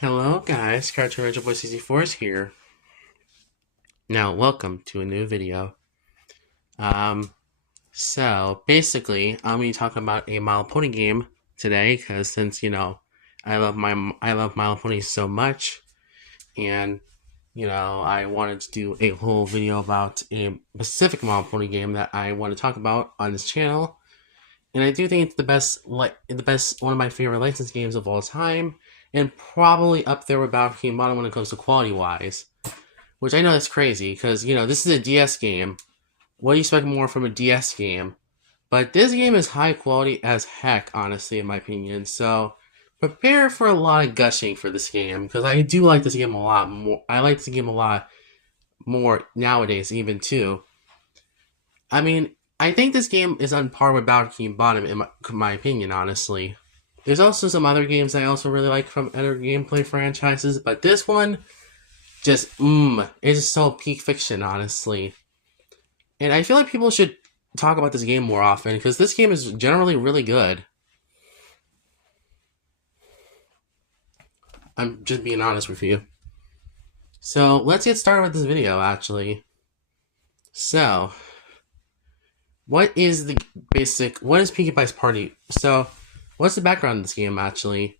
Hello guys, Cartoon Ranger Boy 64 is here. Now, welcome to a new video. Um, so basically, I'm going to be talking about a My Little Pony game today, because since, I love My Little Pony so much, and, I wanted to do a whole video about a specific My Little Pony game that I want to talk about on this channel. And I do think it's one of my favorite licensed games of all time, and probably up there with Battlefield Modern when it comes to quality-wise. Which I know is crazy, because, this is a DS game. What do you expect more from a DS game? But this game is high quality as heck, honestly, in my opinion. So, prepare for a lot of gushing for this game, because I do like this game a lot more. I like this game a lot more nowadays, even, too. I mean, I think this game is on par with Battlefield Bottom, in my opinion, honestly. There's also some other games I also really like from other gameplay franchises, but this one it's so peak fiction, honestly. And I feel like people should talk about this game more often, because this game is generally really good. I'm just being honest with you. So, let's get started with this video, actually. So, what is Pinkie Pie's Party? So, what's the background of this game, actually?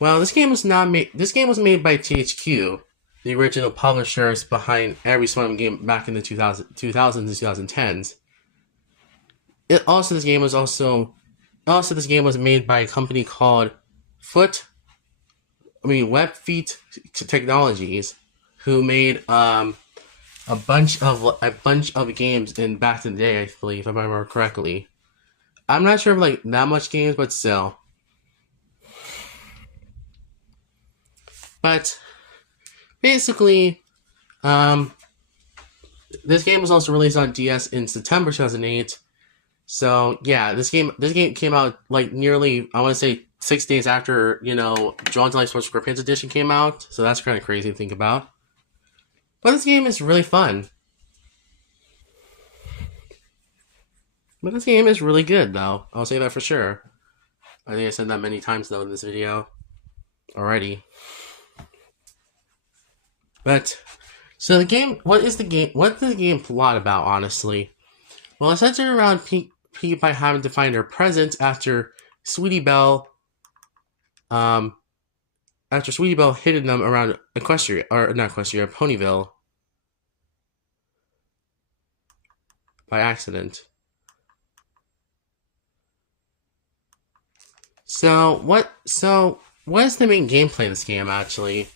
Well, this game was made by THQ, the original publishers behind every Spider-Man game back in the 2000s and 2010s. This game was made by a company called WebFeet Technologies, who made a bunch of games in back in the day, I believe, if I remember correctly. I'm not sure of that much games, but still. But basically, this game was also released on DS in September 2008. So yeah, this game came out nearly, I want to say, 6 days after John Life Sports Squarepants Edition came out. So that's kind of crazy to think about. But this game is really fun. But this game is really good, though. I'll say that for sure. I think I said that many times, though, in this video already. But, so the game, what is the game plot about, honestly? Well, it's centered around Pinkie Pie having to find her present after Sweetie Belle hidden them around Ponyville by accident. So what is the main gameplay of this game, actually?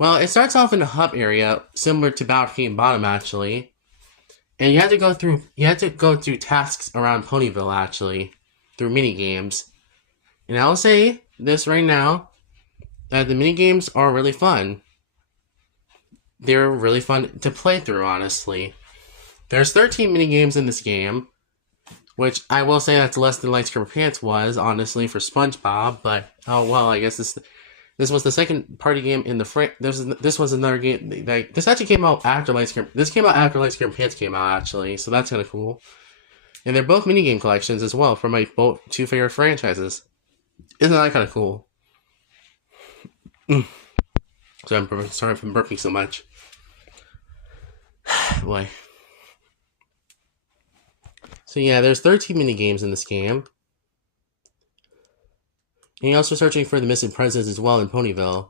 Well, it starts off in a hub area, similar to Battlefield Bottom, actually. And you have to go through tasks around Ponyville, actually, through mini games. And I'll say this right now, that the mini games are really fun. They're really fun to play through, honestly. There's 13 mini games in this game, which I will say that's less than Light Squarepants was, honestly, for SpongeBob. But oh well, I guess this was the second party game in the this was another game. This actually came out after Light Squarepants came out, actually, so that's kind of cool. And they're both minigame collections as well for my two favorite franchises. Isn't that kind of cool? So I'm sorry if I'm burping so much. Boy. So yeah, there's 13 minigames in this game. And you're also searching for the missing presents as well in Ponyville.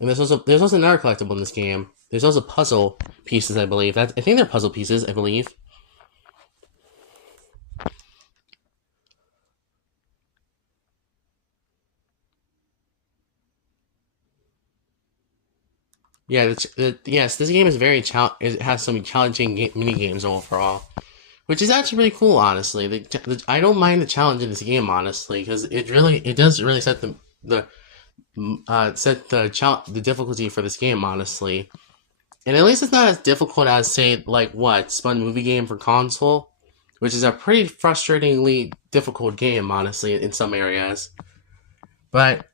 And there's also another collectible in this game. There's also puzzle pieces, I believe. I think they're puzzle pieces, I believe. Yeah, yes, this game is it has some challenging mini games overall, which is actually really cool. Honestly, I don't mind the challenge in this game, honestly, because it does really set the difficulty for this game, honestly. And at least it's not as difficult as, say, Spun Movie Game for console, which is a pretty frustratingly difficult game, honestly, in some areas. But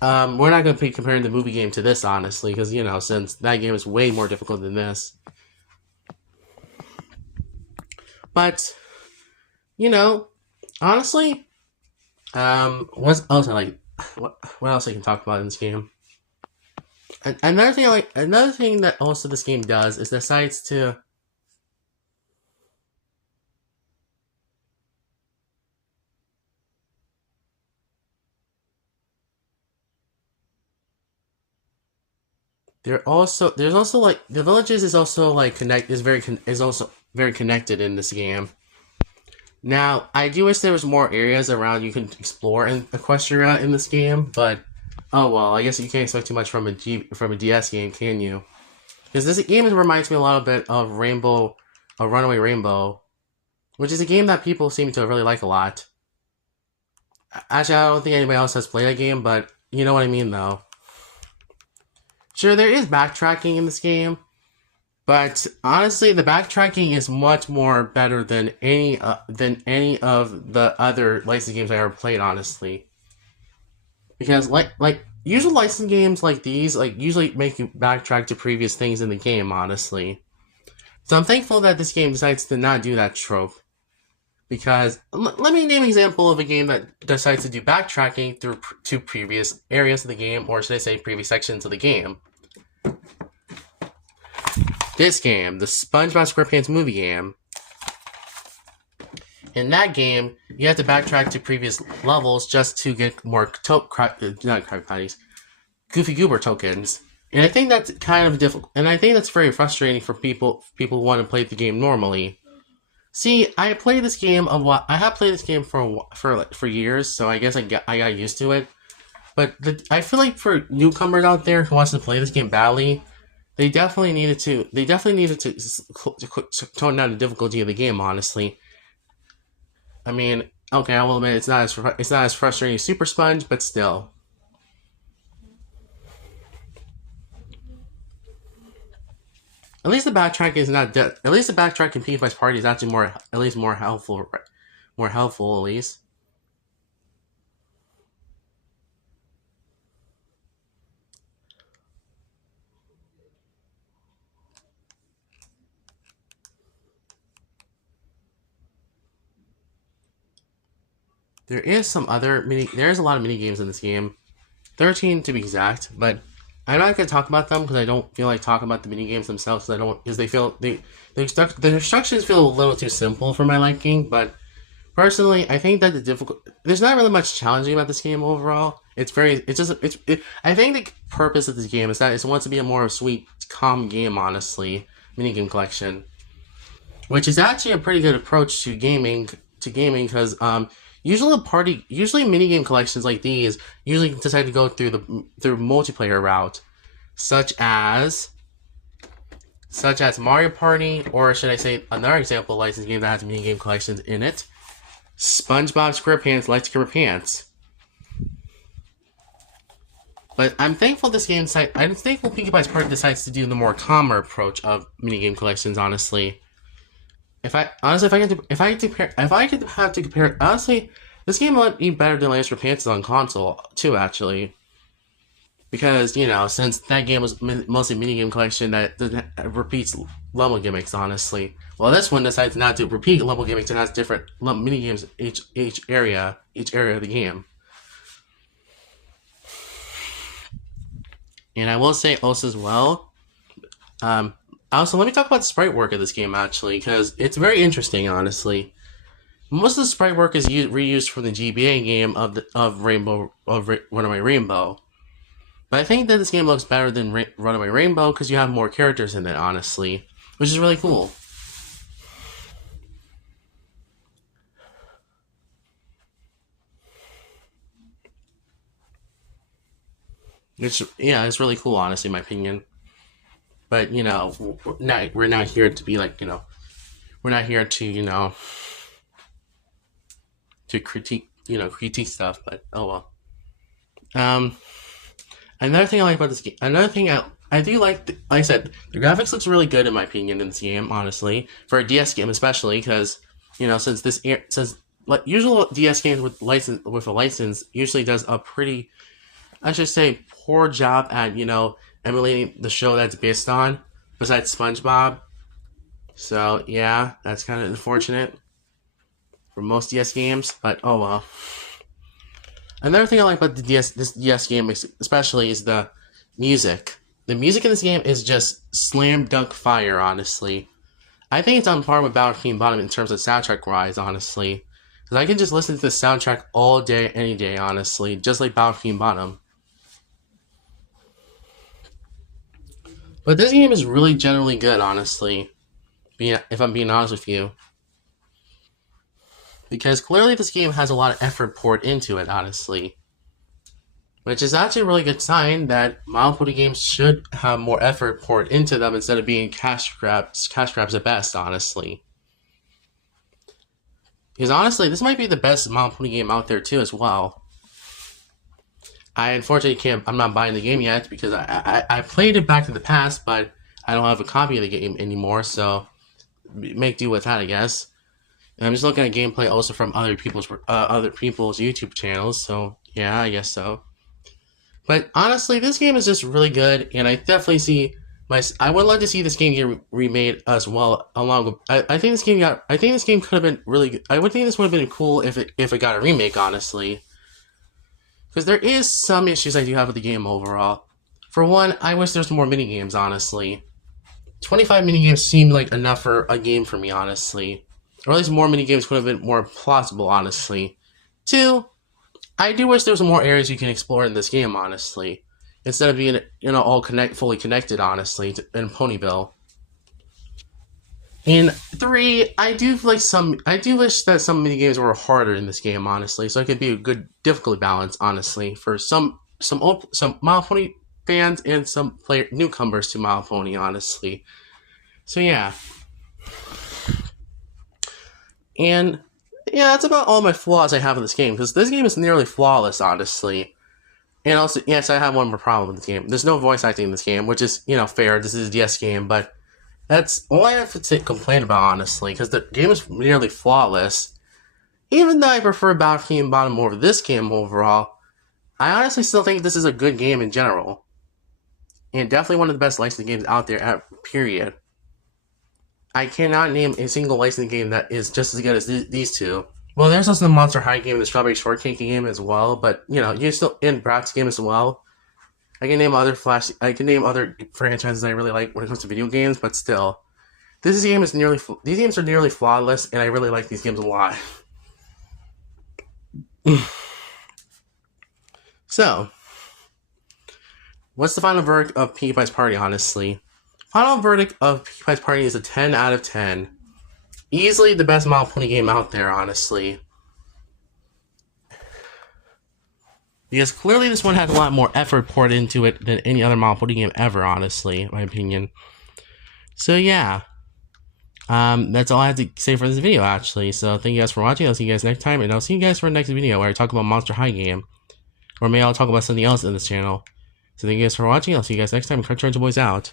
we're not going to be comparing the movie game to this, honestly, because, since that game is way more difficult than this. But, honestly, what else I can talk about in this game? another thing that also this game does is decides to. There's also like the villages is also like is also very connected in this game. Now, I do wish there was more areas around you can explore in Equestria in this game, but oh well, I guess you can't expect too much from a DS game, can you? Because this game reminds me a little bit of Runaway Rainbow, which is a game that people seem to really like a lot. Actually, I don't think anybody else has played that game, but you know what I mean, though. Sure, there is backtracking in this game, but honestly, the backtracking is much more better than any of the other licensed games I ever played. Honestly, because like usual licensed games like these usually make you backtrack to previous things in the game. Honestly, so I'm thankful that this game decides to not do that trope. Because let me name an example of a game that decides to do backtracking through to previous areas of the game, or should I say previous sections of the game. This game, the SpongeBob SquarePants movie game. In that game, you have to backtrack to previous levels just to get more Goofy Goober tokens. And I think that's kind of difficult, and I think that's very frustrating for people who want to play the game normally. See, I played this game a lot. I have played this game for years, so I guess I got used to it. But I feel like for newcomers out there who wants to play this game badly, they definitely needed to tone down the difficulty of the game. Honestly, I mean, okay, I will admit it's not as frustrating as Super Sponge, but still. At least the backtrack is not. At least the backtrack in PewDiePie's party is actually more helpful. More helpful, at least. There's a lot of mini games in this game. 13 to be exact, but I'm not going to talk about them because I don't feel like talking about the mini games themselves. Because the instructions feel a little too simple for my liking. But personally, I think that there's not really much challenging about this game overall. I think the purpose of this game is that it wants to be a more sweet, calm game. Honestly, mini game collection, which is actually a pretty good approach to gaming. Because usually minigame collections like these usually decide to go through multiplayer route, such as Mario Party, or should I say another example of licensed game that has minigame collections in it, SpongeBob SquarePants Let's Skipper Pants. But I'm thankful PewDiePie's Party decides to do the more calmer approach of minigame collections. Honestly. If I could have to compare, honestly, this game might be better than Let's Skipper Pants on console too, actually. Because since that game was mostly minigame collection that repeats level gimmicks, honestly. Well, this one decides not to repeat level gimmicks and has different minigames each area of the game. And I will say also as well, also, let me talk about the sprite work of this game, actually, because it's very interesting, honestly. Most of the sprite work is reused from the GBA game of Runaway Rainbow. But I think that this game looks better than Runaway Rainbow because you have more characters in it, honestly, which is really cool. It's really cool, honestly, in my opinion. But we're not here to be like we're not here to to critique stuff. But oh well. Another thing I like about this game. Another thing I do like I said, the graphics looks really good in my opinion in this game. Honestly, for a DS game, especially because since usual DS games with a license usually does a pretty, I should say, poor job at emulating the show that's based on, besides SpongeBob. So yeah, that's kind of unfortunate for most DS games, but oh well. Another thing I like about this DS game especially is the music. The music in this game is just slam dunk fire, honestly. I think it's on par with Battlefield Bottom in terms of soundtrack wise, honestly. Because I can just listen to the soundtrack all day, any day, honestly, just like Battlefield Bottom. But this game is really generally good, honestly, if I'm being honest with you. Because clearly this game has a lot of effort poured into it, honestly. Which is actually a really good sign that mobile games should have more effort poured into them instead of being cash grabs at best, honestly. Because honestly, this might be the best mobile game out there too as well. I unfortunately I'm not buying the game yet because I played it back in the past, but I don't have a copy of the game anymore, so make do with that, I guess. And I'm just looking at gameplay also from other people's YouTube channels, so yeah, I guess so. But honestly, this game is just really good, and I definitely see I would love to see this game get remade as well. Along with, I think this game could have been really good. I would think this would have been cool if it got a remake, honestly. Because there is some issues I do have with the game overall. For one, I wish there's more mini games, honestly. 25 mini games seemed like enough for a game for me, honestly. Or at least more mini games would have been more plausible, honestly. 2, I do wish there was more areas you can explore in this game, honestly, instead of being all fully connected, honestly, in Ponyville. And 3, I do wish that some mini games were harder in this game, honestly, so it could be a good difficulty balance, honestly, for some Mile Pony fans and some newcomers to Mile Pony, honestly. So yeah. And yeah, that's about all my flaws I have in this game, because this game is nearly flawless, honestly. And also, yes, I have one more problem with this game. There's no voice acting in this game, which is, fair. This is a DS game, but that's all I have to complain about, honestly, because the game is nearly flawless. Even though I prefer Battlefield Bottom over this game overall, I honestly still think this is a good game in general. And definitely one of the best licensed games out there, period. I cannot name a single licensed game that is just as good as these two. Well, there's also the Monster High game and the Strawberry Shortcake game as well, but, you're still in Bratz game as well. I can name other franchises I really like when it comes to video games, but still. These games are nearly flawless, and I really like these games a lot. So, what's the final verdict of PewDiePie's Party, honestly? Final verdict of PewDiePie's Party is a 10 out of 10. Easily the best Mile Pony game out there, honestly. Because clearly this one has a lot more effort poured into it than any other Mile Pony game ever, honestly, in my opinion. So yeah. That's all I have to say for this video, actually. So thank you guys for watching. I'll see you guys next time, and I'll see you guys for the next video where I talk about Monster High game. Or maybe I'll talk about something else in this channel. So thank you guys for watching. I'll see you guys next time. Crunch Boys out.